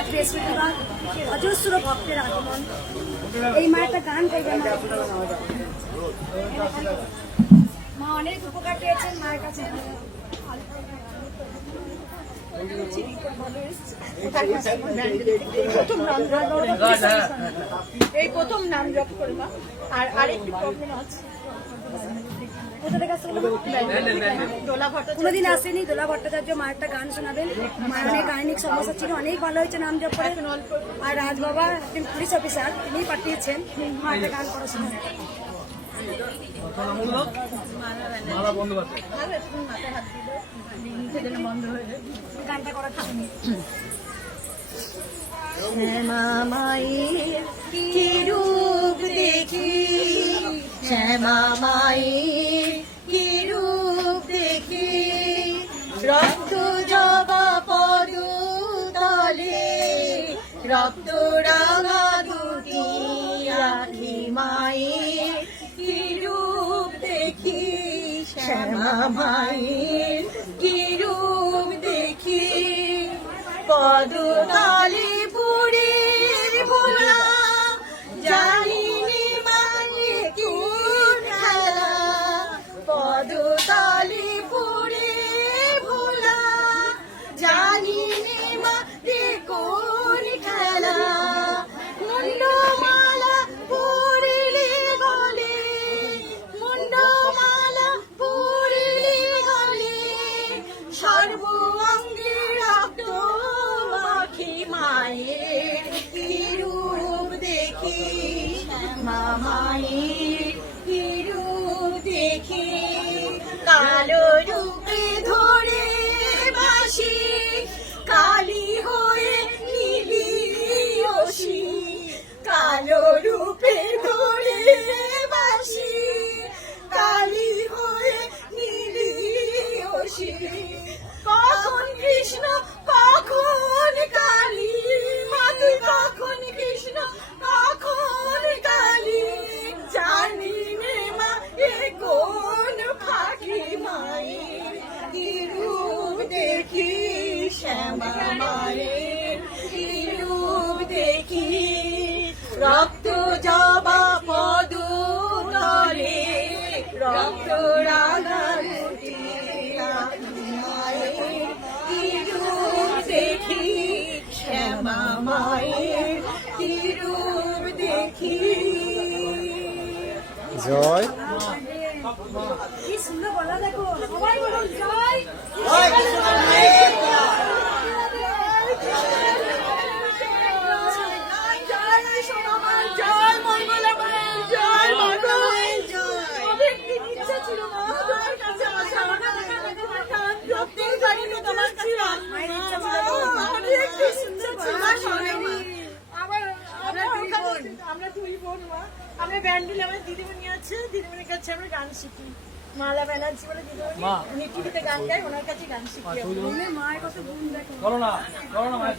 আজ বৃহস্পতিবার অজস্র ভক্তের আগমন। এই মা একটা গান করবে মা। মা অনেক উপকার পেয়েছেন মায়ের কাছে। এই প্রথম নাম জপ করলাম আর আরেকটি প্রবলেম আছে। কোথা থেকে আসছে কোনোদিন আসেনি, দোলা ভট্টাচার্য মা একটা গান শোনাবেন। মায়ের অনেক কাহিনিক সমস্যা ছিল, অনেক ভালো হয়েছে নাম জপ করে। আর রাজ বাবা একজন পুলিশ অফিসার তিনি পাঠিয়েছেন, মা একটা গান করা শোনাবেন শ্যামা কি রূপ দেখি? শ্যামা মায়ের রক্ত রাঙা দুটি আখি মায়ের কি রূপ দেখি শ্যামা মায়ের? কি রূপ দেখি? পদতলে মায়ের কি রূপ দেখি? মা মায়ের কি রূপ দেখি? কালো রূপে ধরে বাসি, কালী হয়ে নীলি অসি। কালো রূপে ধরে বাসি, কালী হয়ে নীলি অসি। কখন কৃষ্ণ, কখন কি রূপ দেখি রক্ত জবা পদ তলে রক্ত রাগা রূপ দেখি শ্যামা মায়ের কি রূপ দেখি। জয়। কি সুন্দর গলা দেখো সবাই বলুন জয়। জয় সোনামার জয় মঙ্গলা মায়ের জয় মঙ্গল জয় অনেকদিন ইচ্ছা ছিল মা তোমার কাছে আসা সত্যি জানিনি তোমার কাছে অনেকদিন ইচ্ছা ছিল সোনামা আবার আমরা দুই বোন আমরা দুই বোন মা আমরা ব্যান্ডেল আমার দিদিমণি আছে দিদিমণির কাছে আমরা গান শিখি মালা ব্যানার্জি বলে দিদিমণি। উনি টিভিতে গান গায় ওনার কাছে গান শিখি আমরা। মায়ের কত গুণ দেখো না মায়ের